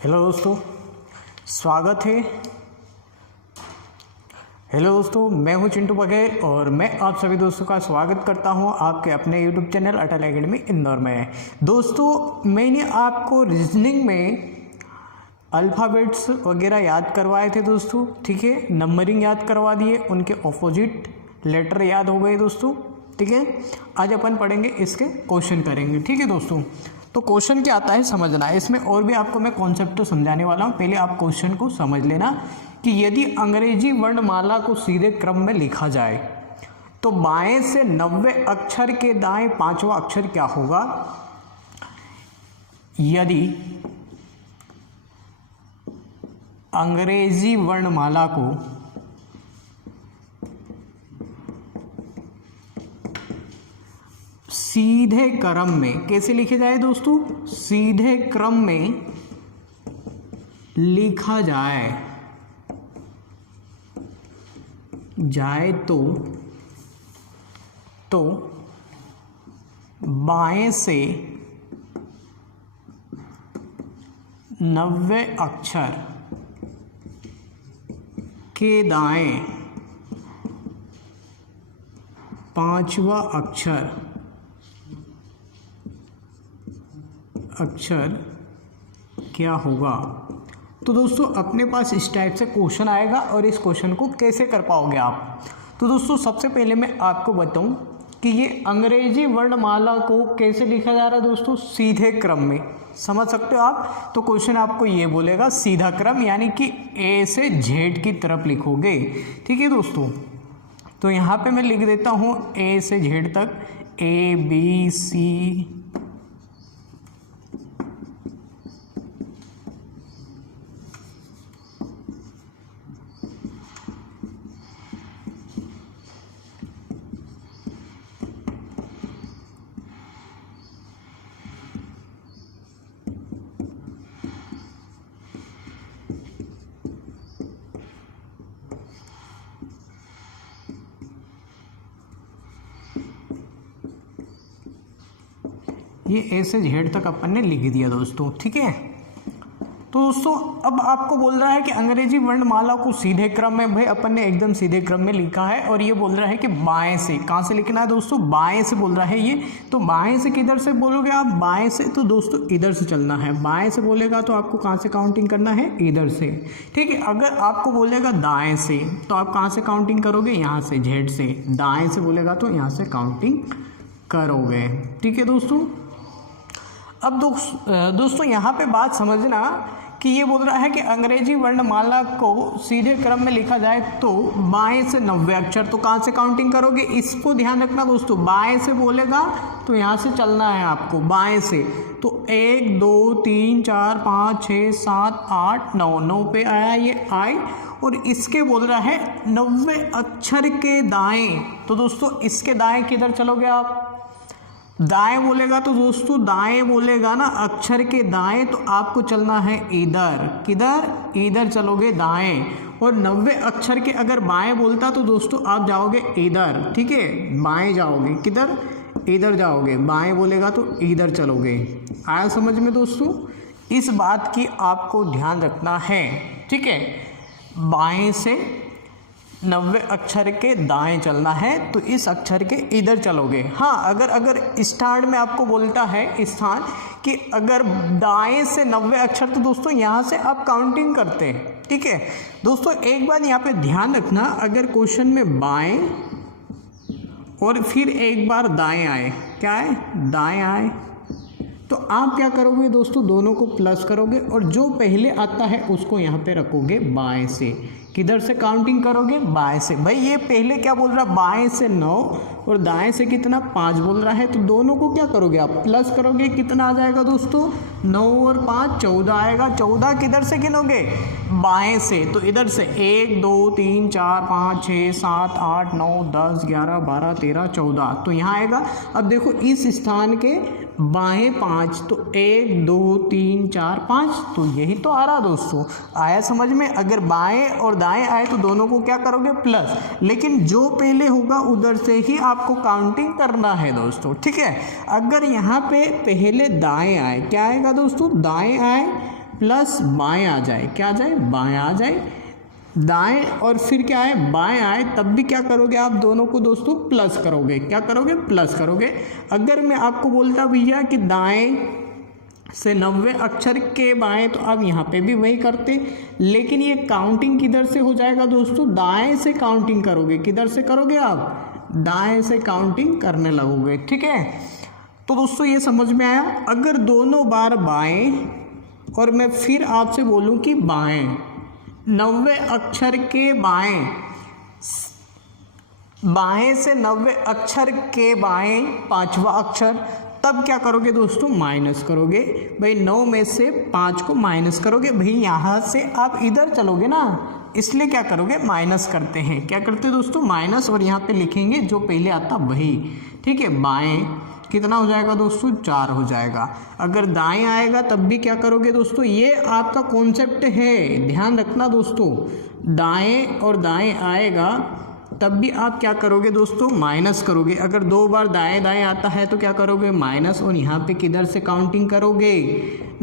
Hello दोस्तों, स्वागत है। हेलो दोस्तों, मैं हूं चिंटू बघेल और मैं आप सभी दोस्तों का स्वागत करता हूं आपके अपने यूट्यूब चैनल अटल एकेडमी इंदौर में। दोस्तों, मैंने आपको रीजनिंग में अल्फ़ाबेट्स वगैरह याद करवाए थे दोस्तों, ठीक है। नंबरिंग याद करवा दिए, उनके ऑपोजिट लेटर याद हो गए दोस्तों, ठीक है। आज अपन पढ़ेंगे, इसके क्वेश्चन करेंगे, ठीक है दोस्तों। तो क्वेश्चन क्या आता है समझना है, इसमें और भी आपको मैं कॉन्सेप्ट तो समझाने वाला हूँ। पहले आप क्वेश्चन को समझ लेना कि यदि अंग्रेजी वर्णमाला को सीधे क्रम में लिखा जाए तो बाएं से 90 अक्षर के दाएं पांचवा अक्षर क्या होगा। यदि अंग्रेजी वर्णमाला को सीधे क्रम में कैसे लिखे जाए दोस्तों, सीधे क्रम में लिखा जाए तो बाएं से 90 अक्षर के दाएं पांचवा अक्षर क्या होगा। तो दोस्तों, अपने पास इस टाइप से क्वेश्चन आएगा और इस क्वेश्चन को कैसे कर पाओगे आप। तो दोस्तों, सबसे पहले मैं आपको बताऊं कि ये अंग्रेजी वर्णमाला को कैसे लिखा जा रहा है दोस्तों, सीधे क्रम में। समझ सकते हो आप। तो क्वेश्चन आपको ये बोलेगा सीधा क्रम, यानी कि ए से जेड की तरफ लिखोगे, ठीक है दोस्तों। तो यहाँ पे मैं लिख देता हूँ ए से जेड तक, ए बी सी ये ए से जेड तक अपन ने लिख दिया दोस्तों, ठीक है। तो दोस्तों, अब आपको बोल रहा है कि अंग्रेजी वर्णमाला को सीधे क्रम में, भाई अपन ने एकदम सीधे क्रम में लिखा है और ये बोल रहा है कि बाएं से, कहाँ से लिखना है दोस्तों, बाएं से बोल रहा है ये। तो बाएं से किधर से बोलोगे आप, बाएं से, तो दोस्तों इधर से चलना है। बाएं से बोलेगा तो आपको कहाँ से काउंटिंग करना है, इधर से, ठीक है। अगर आपको बोलेगा दाएं से तो आप कहाँ से काउंटिंग करोगे, यहाँ से, जेड से। दाएं से बोलेगा तो यहाँ से काउंटिंग करोगे, ठीक है दोस्तों। अब दोस्तों यहाँ पे बात समझना कि ये बोल रहा है कि अंग्रेजी वर्णमाला को सीधे क्रम में लिखा जाए तो बाएं से 90 अक्षर, तो कहाँ से काउंटिंग करोगे, इसको ध्यान रखना दोस्तों। बाएं से बोलेगा तो यहाँ से चलना है आपको, बाएं से। तो 1 2 3 4 5 6 7 8 9, 9 पे आया ये आई, और इसके बोल रहा है 90 अक्षर के दाएं। तो दोस्तों इसके दाएं किधर चलोगे आप, दाएं बोलेगा तो दोस्तों, दाएं बोलेगा ना अक्षर के दाएं, तो आपको चलना है इधर। किधर, इधर चलोगे दाएं। और 90 अक्षर के अगर बाएं बोलता तो दोस्तों आप जाओगे इधर, ठीक है। बाएं जाओगे, किधर, इधर जाओगे। बाएं बोलेगा तो इधर चलोगे। आया समझ में दोस्तों। इस बात की आपको ध्यान रखना है, ठीक है। बाएं से 90 अक्षर के दाएं चलना है, तो इस अक्षर के इधर चलोगे। हाँ, अगर स्टार्ट में आपको बोलता है स्थान कि अगर दाएं से 90 अक्षर, तो दोस्तों यहाँ से आप काउंटिंग करते हैं, ठीक है दोस्तों। एक बात यहाँ पे ध्यान रखना, अगर क्वेश्चन में बाएं और फिर एक बार दाएं आए, क्या है, दाएं आए, तो आप क्या करोगे दोस्तों, दोनों को प्लस करोगे और जो पहले आता है उसको यहाँ पे रखोगे बाएं से। किधर से काउंटिंग करोगे, बाएं से। भाई ये पहले क्या बोल रहा है, बाएं से 9 और दाएं से कितना, 5 बोल रहा है, तो दोनों को क्या करोगे आप, प्लस करोगे। कितना आ जाएगा दोस्तों, 9 और 5 14 आएगा। 14 किधर से गिनोगे, बाएं से। तो इधर से 1 2 3 4 5 6 7 8 9 10 11 12 13 14, तो यहाँ आएगा। अब देखो इस स्थान के बाएं 5, तो 1 2 3 4 5, तो यही तो आ रहा दोस्तों। आया समझ में। अगर बाएं और दाएं आए तो दोनों को क्या करोगे, प्लस। लेकिन जो पहले होगा उधर से ही आपको काउंटिंग करना है दोस्तों, ठीक है। अगर यहाँ पे पहले दाएं आए, क्या आएगा दोस्तों, दाएं आए प्लस बाएं आ जाए, क्या आ जाए, बाएं आ जाए, दाएं और फिर क्या है, बाएं आए, तब भी क्या करोगे आप दोनों को दोस्तों प्लस करोगे, क्या करोगे, प्लस करोगे। अगर मैं आपको बोलता भैया कि दाएं से 90 अक्षर के बाएं, तो आप यहाँ पे भी वही करते, लेकिन ये काउंटिंग किधर से हो जाएगा दोस्तों, दाएं से काउंटिंग करोगे, किधर से करोगे आप, दाएं से काउंटिंग करने लगोगे, ठीक है। तो दोस्तों ये समझ में आया। अगर दोनों बार बाएं और मैं फिर आपसे बोलूं कि बाएं 90 अक्षर के बाएं, बाएं से 90 अक्षर के बाएं पांचवा अक्षर, तब क्या करोगे दोस्तों, माइनस करोगे भाई, 9 में से 5 को माइनस करोगे भाई, यहाँ से आप इधर चलोगे ना, इसलिए क्या करोगे, माइनस करते हैं, क्या करते हैं दोस्तों, माइनस, और यहाँ पे लिखेंगे जो पहले आता वही, ठीक है। बाएं कितना हो जाएगा दोस्तों, 4 हो जाएगा। अगर दाएं आएगा तब भी क्या करोगे दोस्तों, ये आपका कॉन्सेप्ट है, ध्यान रखना दोस्तों, दाएं और दाएं आएगा तब भी आप क्या करोगे दोस्तों, माइनस करोगे। अगर 2 बार दाएं दाएं आता है तो क्या करोगे, माइनस, और यहाँ पे किधर से काउंटिंग करोगे,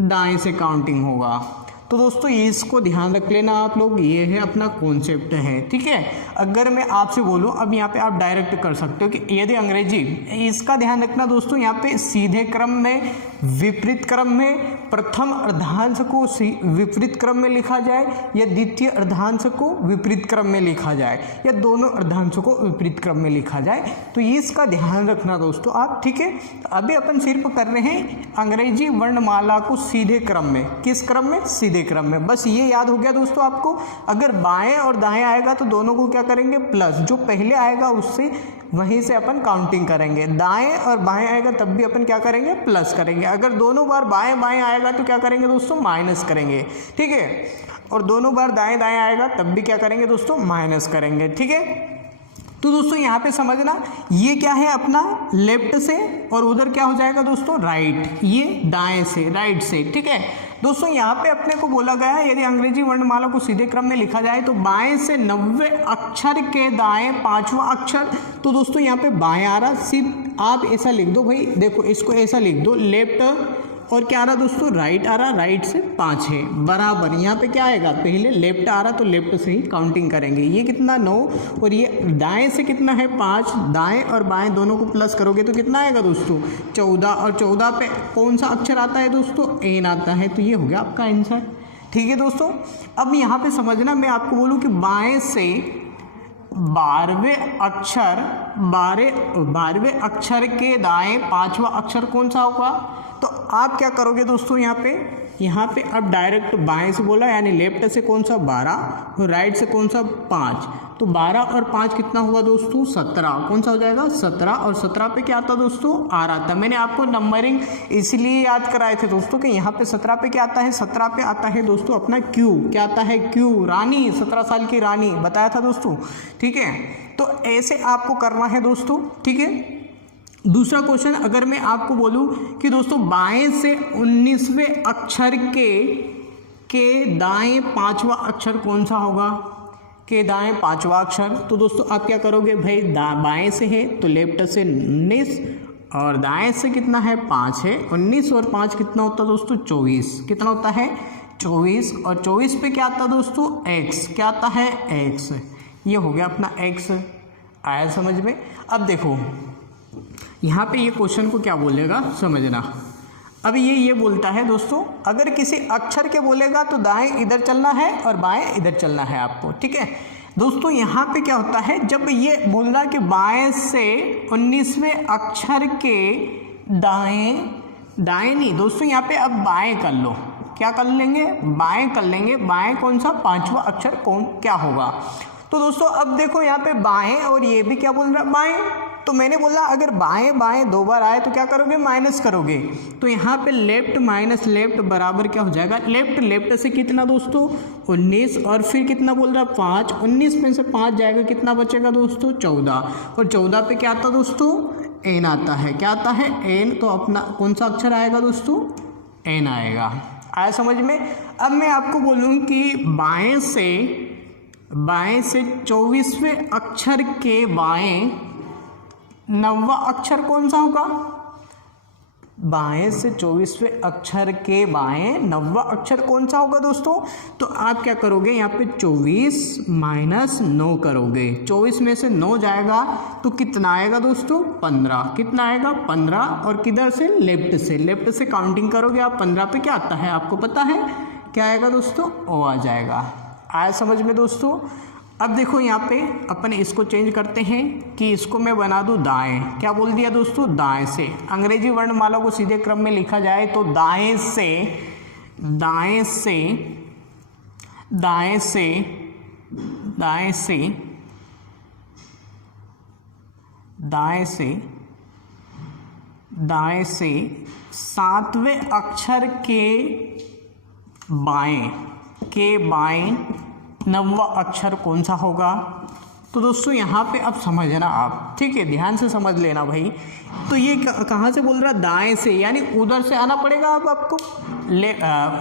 दाएं से काउंटिंग होगा। तो दोस्तों इसको ध्यान रख लेना आप लोग, ये है अपना कॉन्सेप्ट है, ठीक है। अगर मैं आपसे बोलूँ, अब यहाँ पे आप डायरेक्ट कर सकते हो कि यदि अंग्रेजी, इसका ध्यान रखना दोस्तों, यहाँ पे सीधे क्रम में, विपरीत क्रम में, प्रथम अर्धांश को विपरीत क्रम में लिखा जाए या द्वितीय अर्धांश को विपरीत क्रम में लिखा जाए या दोनों अर्धांशों को विपरीत क्रम में लिखा जाए, तो ये इसका ध्यान रखना दोस्तों आप, ठीक है। तो अभी अपन सिर्फ कर रहे हैं अंग्रेजी वर्णमाला को सीधे क्रम में, किस क्रम में, सीधे क्रम में, बस ये याद हो गया दोस्तों आपको। अगर बाएं और दाएं आएगा तो दोनों को क्या करेंगे, प्लस, जो पहले आएगा उससे वहीं से अपन काउंटिंग करेंगे, दाएं और बाएं आएगा तब भी अपन क्या करेंगे, प्लस करेंगे। अगर दोनों बार बाएं बाएं आएगा तो क्या करेंगे दोस्तों, माइनस करेंगे, ठीक है। और दोनों बार दाएं दाएं आएगा तब भी क्या करेंगे दोस्तों, माइनस करेंगे, ठीक है। तो दोस्तों यहाँ पे समझना, ये क्या है अपना लेफ्ट से, और उधर क्या हो जाएगा दोस्तों, राइट, ये दाएं से, राइट से, ठीक है। दोस्तों यहाँ पे अपने को बोला गया है यदि अंग्रेजी वर्णमाला को सीधे क्रम में लिखा जाए तो बाएं से 90 अक्षर के दाएं पांचवा अक्षर, तो दोस्तों यहाँ पे बाएं आ रहा, सिर्फ आप ऐसा लिख दो भाई, देखो इसको ऐसा लिख दो, लेफ्ट, और क्या आ रहा दोस्तों, राइट आ रहा, राइट से 5 है बराबर। यहाँ पे क्या आएगा, पहले लेफ्ट आ रहा तो लेफ्ट से ही काउंटिंग करेंगे, ये कितना 9, और ये दाएं से कितना है 5, दाएं और बाएं दोनों को प्लस करोगे तो कितना आएगा दोस्तों, 14, और 14 पे कौन सा अक्षर आता है दोस्तों, एन आता है, तो ये हो गया आपका आंसर, ठीक है दोस्तों। अब यहाँ पे समझना, मैं आपको बोलूँ कि बाएं से 12वें अक्षर के दाएं पांचवा अक्षर कौन सा होगा, तो आप क्या करोगे दोस्तों, यहाँ पे अब डायरेक्ट बाएं से बोला, यानी लेफ्ट से कौन सा 12 और राइट से कौन सा 5, तो 12 और 5 कितना होगा दोस्तों, 17, कौन सा हो जाएगा 17, और 17 पे क्या आता दोस्तों, आ रहा था। मैंने आपको नंबरिंग इसलिए याद कराए थे दोस्तों कि यहाँ पे 17 पे क्या आता है, 17 पे आता है दोस्तों अपना क्यू, क्या आता है, क्यू, रानी, 17 साल की रानी बताया था दोस्तों, ठीक है। तो ऐसे आपको करना है दोस्तों, ठीक है। दूसरा क्वेश्चन, अगर मैं आपको बोलूं कि दोस्तों बाएं से 19वें अक्षर के दाएं पांचवा अक्षर कौन सा होगा, के दाएं पांचवा अक्षर, तो दोस्तों आप क्या करोगे भाई, बाएं से है तो लेफ्ट से 19, और दाएं से कितना है 5 है, 19 और 5 कितना होता है दोस्तों, 24, कितना होता है 24, और 24 पे क्या आता है दोस्तों, x, क्या आता है x, ये हो गया अपना x, आया समझ में। अब देखो यहाँ पे ये क्वेश्चन को क्या बोलेगा समझना। अब ये बोलता है दोस्तों, अगर किसी अक्षर के बोलेगा तो दाएं इधर चलना है और बाएं इधर चलना है आपको, ठीक है दोस्तों। यहाँ पे क्या होता है, जब ये बोल रहा कि बाएं से 19वें अक्षर के दाएं नहीं दोस्तों, यहाँ पे अब बाएं कर लो, क्या कर लेंगे, बाएं कर लेंगे, बाएं कौन सा, पांचवा अक्षर कौन क्या होगा। तो दोस्तों अब देखो यहाँ पे बाएं, और ये भी क्या बोल रहा है बाएं, तो मैंने बोला अगर बाएं बाएं 2 बार आए तो क्या करोगे, माइनस करोगे, तो यहाँ पे लेफ्ट माइनस लेफ्ट बराबर क्या हो जाएगा, लेफ्ट से कितना दोस्तों 19, और फिर कितना बोल रहा है 5, 19 में से 5 जाएगा, कितना बचेगा दोस्तों 14, और 14 पे क्या आता दोस्तों, एन आता है, क्या आता है एन, तो अपना कौन सा अक्षर आएगा दोस्तों, एन आएगा, आया समझ में। अब मैं आपको बोलूँ कि बाएं से 24वें अक्षर के बाएं 9वां अक्षर कौन सा होगा, बाएं से 24वें अक्षर के बाएं 9वां अक्षर कौन सा होगा दोस्तों? तो आप क्या करोगे, यहाँ पे 24 माइनस 9 करोगे। 24 में से 9 जाएगा तो कितना आएगा दोस्तों? 15। कितना आएगा? 15। और किधर से? लेफ्ट से काउंटिंग करोगे आप। 15 पे क्या आता है आपको पता है? क्या आएगा दोस्तों? ओ आ जाएगा। आया समझ में दोस्तों? अब देखो यहाँ पे अपन इसको चेंज करते हैं कि इसको मैं बना दूँ दाएं। क्या बोल दिया दोस्तों? दाएं से। अंग्रेजी वर्णमाला को सीधे क्रम में लिखा जाए तो दाएं से दाएं से दाएं से दाएं से दाएं से दाएं से 7वें अक्षर के बाएं 9वां अक्षर कौन सा होगा? तो दोस्तों यहाँ पे अब समझना आप, ठीक है, ध्यान से समझ लेना भाई। तो ये कहाँ से बोल रहा? दाएं से, यानी उधर से आना पड़ेगा। अब आपको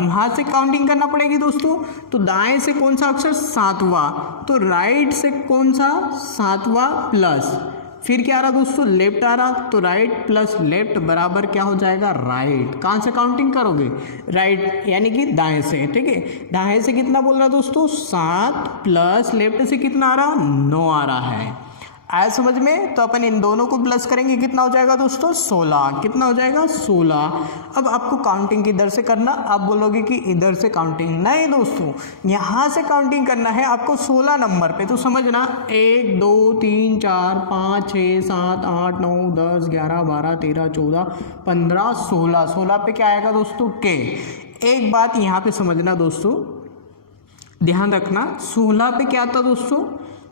वहाँ से काउंटिंग करना पड़ेगी दोस्तों। तो दाएं से कौन सा अक्षर? 7वां। तो राइट से कौन सा? 7वां प्लस फिर क्या आ रहा दोस्तों? लेफ्ट आ रहा। तो राइट प्लस लेफ्ट बराबर क्या हो जाएगा? राइट। कहाँ से काउंटिंग करोगे? राइट यानी कि दाएं से, ठीक है। दाएं से कितना बोल रहा दोस्तों? 7 प्लस लेफ्ट से कितना आ रहा? 9 आ रहा है। आया समझ में? तो अपन इन दोनों को प्लस करेंगे, कितना हो जाएगा दोस्तों? 16। कितना हो जाएगा? 16। अब आपको काउंटिंग किधर से करना? आप बोलोगे कि इधर से काउंटिंग। नहीं दोस्तों, यहाँ से काउंटिंग करना है आपको 16 नंबर पे। तो समझना, 1 2 3 4 5 6 7 8 9 10 11 12 13 14 15 16। 16 पे क्या आएगा दोस्तों? के। एक बात यहाँ पे समझना दोस्तों, ध्यान रखना, 16 पे क्या आता दोस्तों?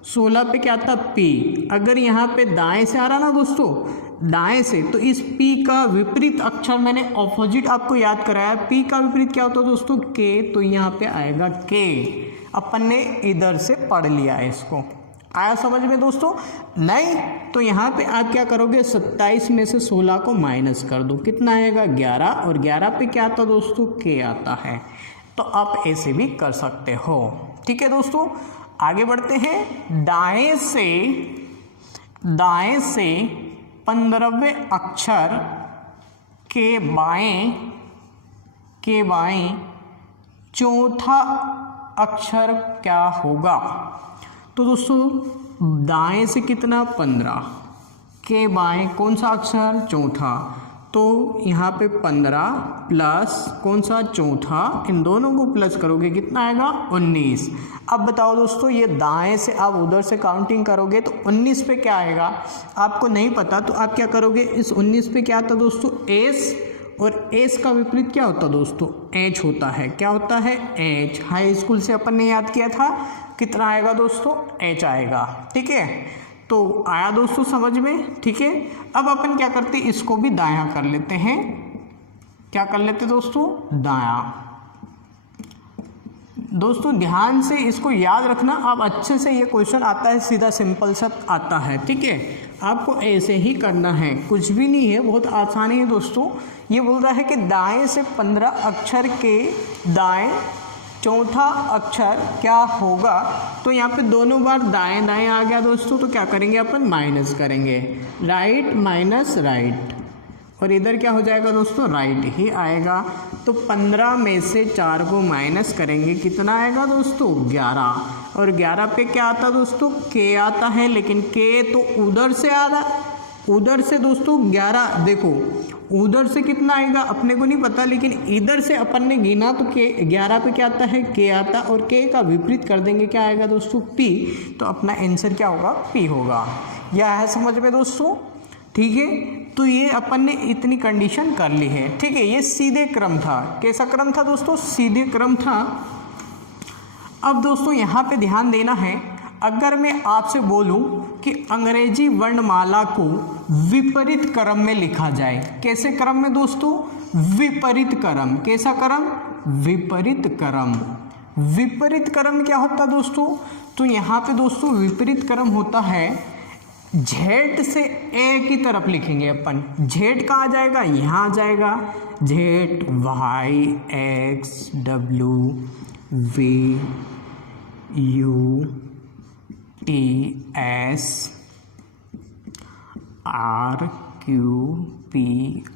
16 पे क्या आता? पी। अगर यहाँ पे दाएं से आ रहा ना दोस्तों, दाएं से, तो इस पी का विपरीत अक्षर मैंने ऑपोजिट आपको याद कराया। पी का विपरीत क्या होता है दोस्तों? के। तो यहाँ पे आएगा के। अपन ने इधर से पढ़ लिया है इसको। आया समझ में दोस्तों? नहीं तो यहाँ पे आप क्या करोगे? 27 में से 16 को माइनस कर दो। कितना आएगा? 11। और 11 पे क्या आता दोस्तों? के आता है। तो आप ऐसे भी कर सकते हो, ठीक है दोस्तों। आगे बढ़ते हैं। दाएं से 15वें अक्षर के बाएं चौथा अक्षर क्या होगा? तो दोस्तों दाएं से कितना? 15 के बाएं कौन सा अक्षर? चौथा। तो यहाँ पे 15 प्लस कौन सा? चौथा। इन दोनों को प्लस करोगे कितना आएगा? 19। अब बताओ दोस्तों, ये दाएं से आप उधर से काउंटिंग करोगे तो 19 पे क्या आएगा? आपको नहीं पता तो आप क्या करोगे? इस 19 पे क्या आता दोस्तों? एस। और एस का विपरीत क्या होता दोस्तों? एच होता है। क्या होता है? एच। हाई स्कूल से अपन ने याद किया था। कितना आएगा दोस्तों? एच आएगा, ठीक है। तो आया दोस्तों समझ में, ठीक है। अब अपन क्या करते हैं? इसको भी दायां कर लेते हैं। क्या कर लेते दोस्तों? दायां। दोस्तों ध्यान से इसको याद रखना आप अच्छे से। ये क्वेश्चन आता है सीधा, सिंपल सा आता है, ठीक है। आपको ऐसे ही करना है, कुछ भी नहीं है, बहुत आसानी है दोस्तों। ये बोल रहा है कि दाएं से 15 अक्षर के दाएं चौथा अक्षर क्या होगा? तो यहाँ पे दोनों बार दाएं दाएं आ गया दोस्तों। तो क्या करेंगे अपन? माइनस करेंगे। Right minus right. और इधर क्या हो जाएगा दोस्तों? राइट ही आएगा। तो 15 में से 4 को माइनस करेंगे, कितना आएगा दोस्तों? 11। और 11 पे क्या आता दोस्तों? के आता है। लेकिन के तो उधर से आ रहा, उधर से दोस्तों 11। देखो उधर से कितना आएगा अपने को नहीं पता, लेकिन इधर से अपन ने गिना तो के 11 पे क्या आता है? के आता। और के का विपरीत कर देंगे, क्या आएगा दोस्तों? पी। तो अपना आंसर क्या होगा? पी होगा। यह है समझ में दोस्तों, ठीक है। तो ये अपन ने इतनी कंडीशन कर ली है, ठीक है। ये सीधे क्रम था। कैसा क्रम था दोस्तों? सीधे क्रम था। अब दोस्तों यहाँ पे ध्यान देना है, अगर मैं आपसे बोलूं कि अंग्रेजी वर्णमाला को विपरीत क्रम में लिखा जाए, कैसे क्रम में दोस्तों? विपरीत क्रम। कैसा क्रम? विपरीत क्रम। विपरीत क्रम क्या होता दोस्तों? तो यहाँ पे दोस्तों विपरीत क्रम होता है, जेड से ए की तरफ लिखेंगे अपन। जेड कहाँ आ जाएगा? यहाँ आ जाएगा। Z Y X W V U T S R QPONFLKJIHGFEDCBA।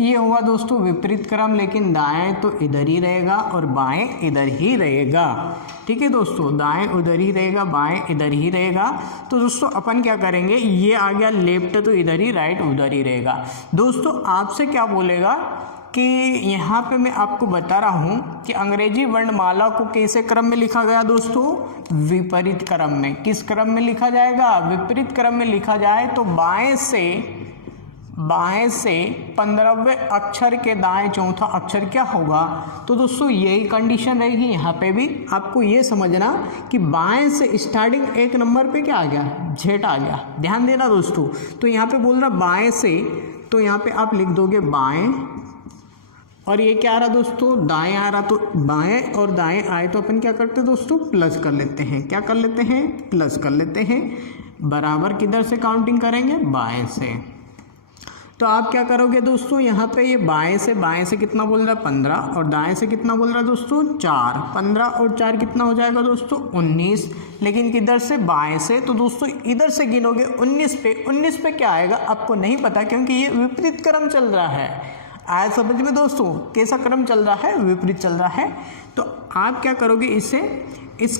ये हुआ दोस्तों विपरीत क्रम, लेकिन दाएं तो इधर ही रहेगा और बाएं इधर ही रहेगा। ठीक है दोस्तों, दाएं उधर ही रहेगा, बाएं इधर ही रहेगा। तो दोस्तों अपन क्या करेंगे, ये आ गया लेफ्ट तो इधर ही, राइट उधर ही रहेगा। दोस्तों आपसे क्या बोलेगा कि यहाँ पे मैं आपको बता रहा हूँ कि अंग्रेजी वर्णमाला को कैसे क्रम में लिखा गया दोस्तों, विपरीत क्रम में। किस क्रम में लिखा जाएगा, विपरीत क्रम में लिखा जाए तो बाएं से 15वें अक्षर के दाएं चौथा अक्षर क्या होगा। तो दोस्तों यही कंडीशन रहेगी यहाँ पे भी। आपको ये समझना कि बाएं से स्टार्टिंग एक नंबर पे क्या आ गया, जेड आ गया। ध्यान देना दोस्तों। तो यहाँ पे बोल रहा बाएं से, तो यहाँ पे आप लिख दोगे बाएं, और ये क्या आ रहा दोस्तों, दाएं आ रहा। तो बाएं और दाएं आए तो अपन क्या करते हैं दोस्तों, प्लस कर लेते हैं। क्या कर लेते हैं, प्लस कर लेते हैं। बराबर किधर से काउंटिंग करेंगे, बाएं से। तो आप क्या करोगे दोस्तों, यहाँ पे ये बाएं से कितना बोल रहा है 15, और दाएं से कितना बोल रहा है दोस्तों 4। 15 और 4 कितना हो जाएगा दोस्तों 19। लेकिन किधर से, बाएं से। तो दोस्तों इधर से गिनोगे 19 पे। 19 पे क्या आएगा आपको नहीं पता, क्योंकि ये विपरीत क्रम चल रहा है। आया समझ में दोस्तों, कैसा क्रम चल रहा है, विपरीत चल रहा है। तो आप क्या करोगे, इस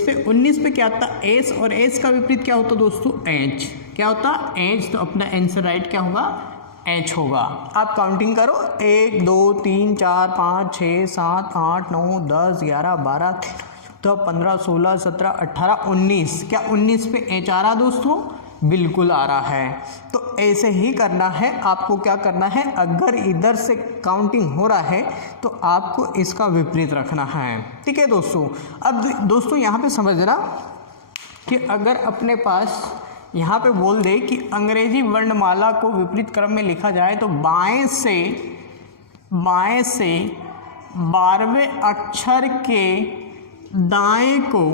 पे 19 पे क्या आता एस, और एस का विपरीत क्या होता दोस्तों एच। क्या होता एच। तो अपना आंसर राइट क्या होगा, एच होगा। आप काउंटिंग करो 1 2 3 4 5 6 7 8 9 10 11 12 13 15 16 17 18 19। क्या 19 पे एच आ रहा दोस्तों, बिल्कुल आ रहा है। तो ऐसे ही करना है आपको। क्या करना है, अगर इधर से काउंटिंग हो रहा है तो आपको इसका विपरीत रखना है। ठीक है दोस्तों। अब दोस्तों यहाँ पे समझना कि अगर अपने पास यहाँ पे बोल दे कि अंग्रेजी वर्णमाला को विपरीत क्रम में लिखा जाए तो बाएं से 12वें अक्षर के दाएं को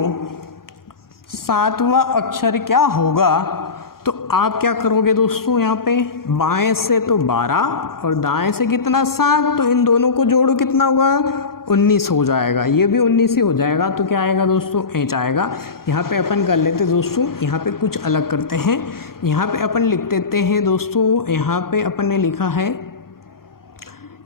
7वां अक्षर क्या होगा। तो आप क्या करोगे दोस्तों, यहाँ पे बाएं से तो 12 और दाएं से कितना 7, तो इन दोनों को जोड़ो कितना होगा 19 हो जाएगा। ये भी 19 ही हो जाएगा। तो क्या आएगा दोस्तों, एच आएगा। यहाँ पे अपन कर लेते दोस्तों, यहाँ पे कुछ अलग करते हैं। यहाँ पे अपन लिख देते हैं दोस्तों, यहाँ पे अपन ने लिखा है,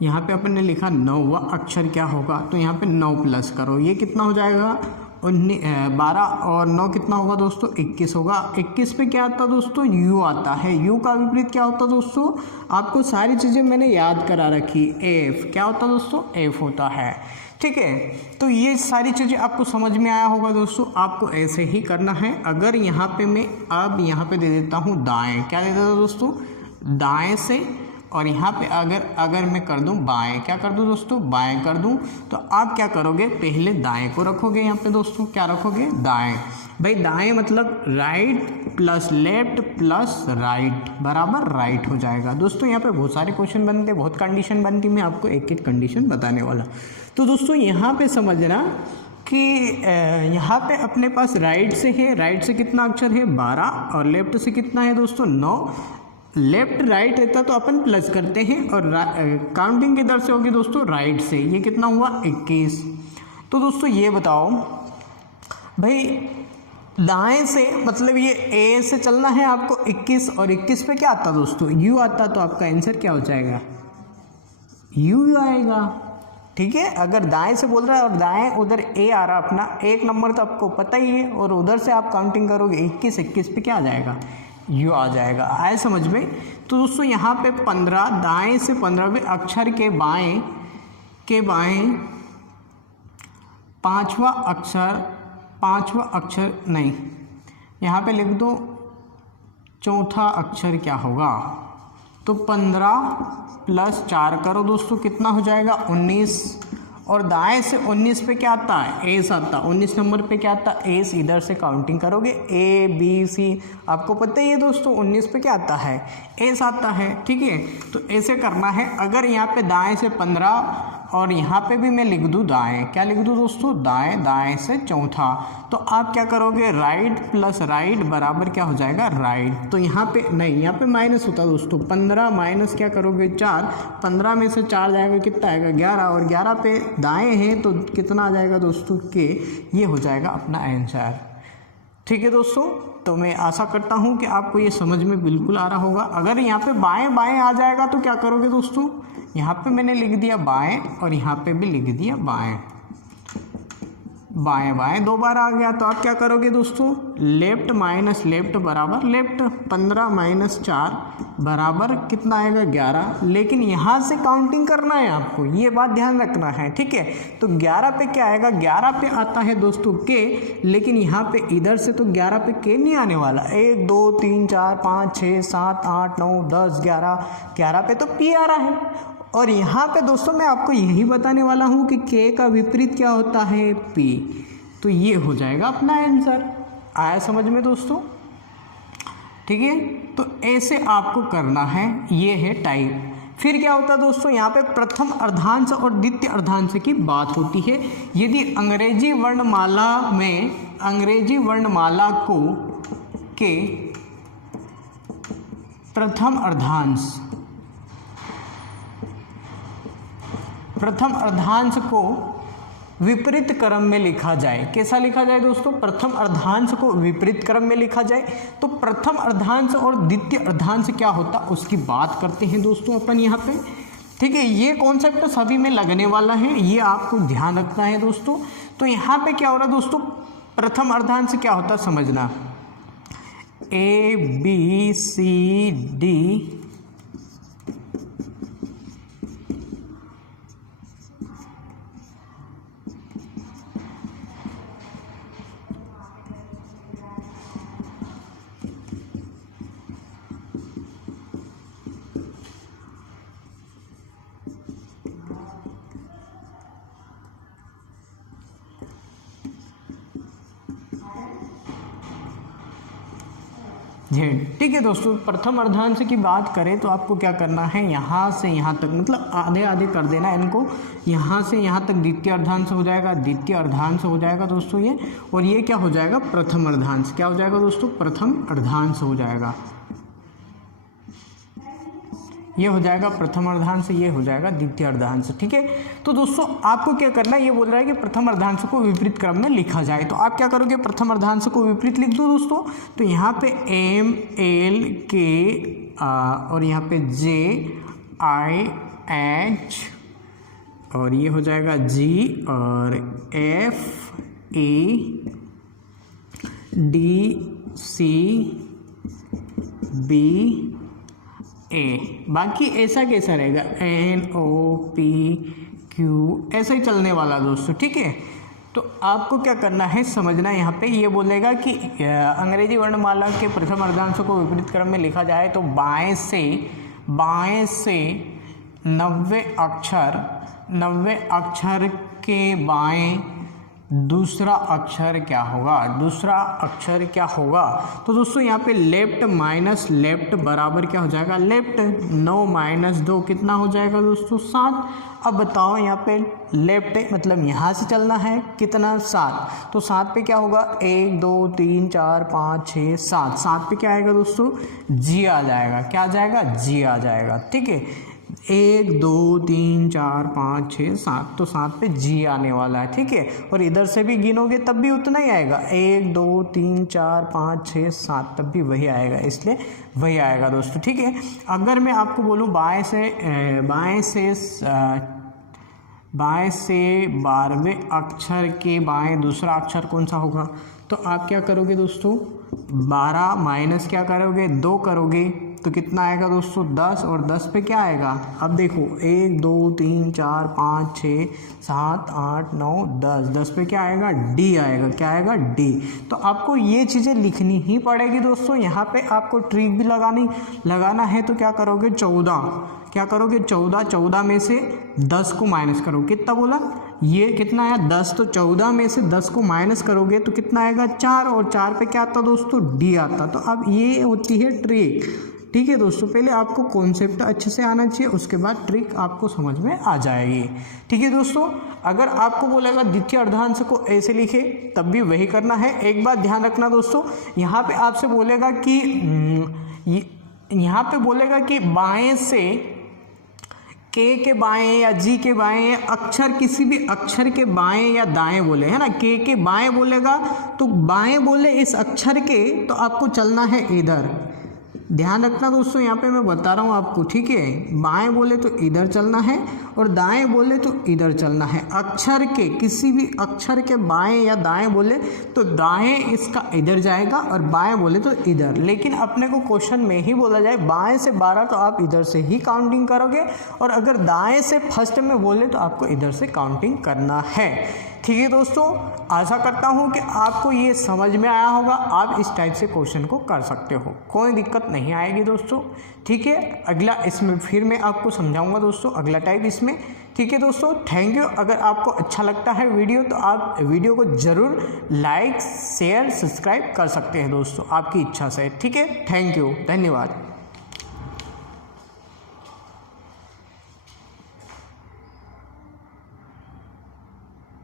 यहाँ पे अपन ने लिखा 9वां अक्षर क्या होगा। तो यहाँ पे 9 प्लस करो, ये कितना हो जाएगा 12 और 9 कितना होगा दोस्तों 21 होगा। 21 पे क्या आता दोस्तों, यू आता है। यू का विपरीत क्या होता दोस्तों, आपको सारी चीज़ें मैंने याद करा रखी। एफ क्या होता दोस्तों, एफ होता है। ठीक है, तो ये सारी चीज़ें आपको समझ में आया होगा दोस्तों। आपको ऐसे ही करना है। अगर यहाँ पे मैं अब यहाँ पे दे देता हूँ दाएँ, क्या दे देता दोस्तों दाएँ से, और यहाँ पे अगर मैं कर दूँ बाएं, क्या कर दूँ दोस्तों बाएं कर दूँ। तो आप क्या करोगे, पहले दाएं को रखोगे। यहाँ पे दोस्तों क्या रखोगे, दाएं। भाई दाएं मतलब right plus left plus right बराबर राइट हो जाएगा। दोस्तों यहाँ पे बहुत सारे क्वेश्चन बनते, बहुत कंडीशन बनती, मैं आपको एक एक कंडीशन बताने वाला। तो दोस्तों यहाँ पे समझना कि यहाँ पे अपने पास राइट से है, राइट से कितना अक्षर है 12, और लेफ्ट से कितना है दोस्तों 9। लेफ्ट राइट रहता तो अपन प्लस करते हैं, और काउंटिंग किधर से होगी दोस्तों, राइट से। ये कितना हुआ 21। तो दोस्तों ये बताओ भाई, दाएं से मतलब ये ए से चलना है आपको 21, और 21 पे क्या आता दोस्तों यू आता। तो आपका आंसर क्या हो जाएगा, यू आएगा। ठीक है, अगर दाएं से बोल रहा है और दाएं उधर ए आ रहा अपना, एक नंबर तो आपको पता ही है, और उधर से आप काउंटिंग करोगे 21 पे क्या आ जाएगा, यू आ जाएगा। आए समझ में। तो दोस्तों यहाँ पे 15, दाएं से 15वें अक्षर के बाएं पांचवा अक्षर नहीं, यहाँ पे लिख दो चौथा अक्षर क्या होगा। तो 15 प्लस 4 करो दोस्तों, कितना हो जाएगा 19। और दाएं से 19 पे क्या आता है, एस आता। 19 नंबर पे क्या आता है, एस। इधर से काउंटिंग करोगे ए बी सी, आपको पता ही है दोस्तों 19 पे क्या आता है, एस आता है। ठीक है, तो ऐसे करना है। अगर यहाँ पे दाएं से 15 और यहाँ पे भी मैं लिख दूँ दाएं, क्या लिख दूँ दोस्तों, दाएं, दाएं से चौथा। तो आप क्या करोगे, राइट प्लस राइट बराबर क्या हो जाएगा, राइट। तो यहाँ पे नहीं, यहाँ पे माइनस होता दोस्तों, 15 माइनस क्या करोगे 4, 15 में से 4 जाएगा कितना आएगा 11, और 11 पे दाएं हैं तो कितना आ जाएगा दोस्तों के, ये हो जाएगा अपना आंसर। ठीक है दोस्तों, तो मैं आशा करता हूँ कि आपको ये समझ में बिल्कुल आ रहा होगा। अगर यहाँ पे बाएं बाएं आ जाएगा तो क्या करोगे दोस्तों, यहाँ पे मैंने लिख दिया बाएं और यहाँ पे भी लिख दिया बाएं, बाएं बाएं 2 बार आ गया। तो आप क्या करोगे दोस्तों, लेफ्ट माइनस लेफ्ट बराबर लेफ्ट, 15 माइनस 4 बराबर कितना आएगा 11। लेकिन यहाँ से काउंटिंग करना है आपको, ये बात ध्यान रखना है, ठीक है। तो 11 पे क्या आएगा, 11 पे आता है दोस्तों के, लेकिन यहाँ पे इधर से तो 11 पे के नहीं आने वाला, 1 2 3 4 5 6 7 8 9 10 11, 11 पे तो पी आ रहा है। और यहाँ पे दोस्तों मैं आपको यही बताने वाला हूँ कि के का विपरीत क्या होता है, पी। तो ये हो जाएगा अपना आंसर। आया समझ में दोस्तों, ठीक है। तो ऐसे आपको करना है, ये है टाइप। फिर क्या होता है दोस्तों, यहाँ पे प्रथम अर्धांश और द्वितीय अर्धांश की बात होती है। यदि अंग्रेजी वर्णमाला में अंग्रेजी वर्णमाला को के प्रथम अर्धांश को विपरीत क्रम में लिखा जाए, कैसा लिखा जाए दोस्तों, प्रथम अर्धांश को विपरीत क्रम में लिखा जाए। तो प्रथम अर्धांश और द्वितीय अर्धांश क्या होता उसकी बात करते हैं दोस्तों अपन यहाँ पे, ठीक है। ये कॉन्सेप्ट तो सभी में लगने वाला है, ये आपको ध्यान रखना है दोस्तों। तो यहाँ पे क्या हो रहा है दोस्तों, प्रथम अर्धांश क्या होता है समझना, A B C D ठीक है दोस्तों। प्रथम अर्धांश की बात करें तो आपको क्या करना है, यहाँ से यहाँ तक मतलब आधे आधे कर देना इनको, यहाँ से यहाँ तक द्वितीय अर्धांश हो जाएगा, द्वितीय अर्धांश हो जाएगा दोस्तों ये, और ये क्या हो जाएगा प्रथम अर्धांश, क्या हो जाएगा दोस्तों प्रथम अर्धांश हो जाएगा, ये हो जाएगा प्रथम अर्धांश, ये हो जाएगा द्वितीय अर्धांश, ठीक है। तो दोस्तों आपको क्या करना है, ये बोल रहा है कि प्रथम अर्धांश को विपरीत क्रम में लिखा जाए। तो आप क्या करोगे, प्रथम अर्धांश को विपरीत लिख दो दोस्तों। तो यहाँ पे M L K और यहाँ पे J I H और ये हो जाएगा G और F A D C B A, बाकी ऐसा कैसा रहेगा N O P Q, ऐसा ही चलने वाला दोस्तों, ठीक है। तो आपको क्या करना है समझना, यहाँ पे ये बोलेगा कि अंग्रेजी वर्णमाला के प्रथम अर्धांश को विपरीत क्रम में लिखा जाए तो बाएं से 90 अक्षर के बाएं दूसरा अक्षर क्या होगा, तो दोस्तों यहाँ पे लेफ्ट माइनस लेफ्ट बराबर क्या हो जाएगा लेफ्ट, 9 माइनस 2 कितना हो जाएगा दोस्तों 7। अब बताओ यहाँ पे लेफ्ट मतलब यहाँ से चलना है कितना 7, तो 7 पे क्या होगा 1 2 3 4 5 6 7, 7 पे क्या आएगा दोस्तों जी आ जाएगा, क्या आ जाएगा जी आ जाएगा, ठीक है। 1 2 3 4 5 6 7, तो 7 पे जी आने वाला है, ठीक है। और इधर से भी गिनोगे तब भी उतना ही आएगा, 1 2 3 4 5 6 7, तब भी वही आएगा, इसलिए वही आएगा दोस्तों, ठीक है। अगर मैं आपको बोलूँ बाएं से 12वें अक्षर के बाएं दूसरा अक्षर कौन सा होगा, तो आप क्या करोगे दोस्तों 12 माइनस क्या करोगे 2 करोगे तो कितना आएगा दोस्तों 10, और 10 पे क्या आएगा, अब देखो 1 2 3 4 5 6 7 8 9 10, 10 पे क्या आएगा डी आएगा, क्या आएगा डी। तो आपको ये चीज़ें लिखनी ही पड़ेगी दोस्तों। यहाँ पे आपको ट्रिक भी लगाना है, तो क्या करोगे 14 में से 10 को माइनस करो, कितना बोला ये कितना आया 10, तो 14 में से 10 को माइनस करोगे तो कितना आएगा 4, और 4 पे क्या आता दोस्तों डी आता। तो अब ये होती है ट्रिक, ठीक है दोस्तों, पहले आपको कॉन्सेप्ट अच्छे से आना चाहिए, उसके बाद ट्रिक आपको समझ में आ जाएगी। ठीक है दोस्तों, अगर आपको बोलेगा द्वितीय अर्धांश को ऐसे लिखे तब भी वही करना है। एक बात ध्यान रखना दोस्तों, यहाँ पे आपसे बोलेगा कि यहाँ पे बोलेगा कि बाएं से के बाएं या जी के बाएं या अक्षर किसी भी अक्षर के बाएं या दाएं बोले, है ना, के बाएं बोलेगा तो बाएं बोले इस अक्षर के तो आपको चलना है इधर। ध्यान रखना दोस्तों, यहाँ पे मैं बता रहा हूँ आपको, ठीक है, बाएं बोले तो इधर चलना है और दाएं बोले तो इधर चलना है। अक्षर के किसी भी अक्षर के बाएं या दाएं बोले तो दाएं इसका इधर जाएगा और बाएं बोले तो इधर। लेकिन अपने को क्वेश्चन में ही बोला जाए बाएं से 12 तो आप इधर से ही काउंटिंग करोगे, और अगर दाएं से फर्स्ट में बोले तो आपको इधर से काउंटिंग करना है। ठीक है दोस्तों, आशा करता हूँ कि आपको ये समझ में आया होगा। आप इस टाइप से क्वेश्चन को कर सकते हो, कोई दिक्कत नहीं आएगी दोस्तों। ठीक है, अगला इसमें फिर मैं आपको समझाऊंगा दोस्तों, अगला टाइप इसमें। ठीक है दोस्तों, थैंक यू। अगर आपको अच्छा लगता है वीडियो तो आप वीडियो को ज़रूर लाइक शेयर सब्सक्राइब कर सकते हैं दोस्तों, आपकी इच्छा से। ठीक है, थैंक यू, धन्यवाद।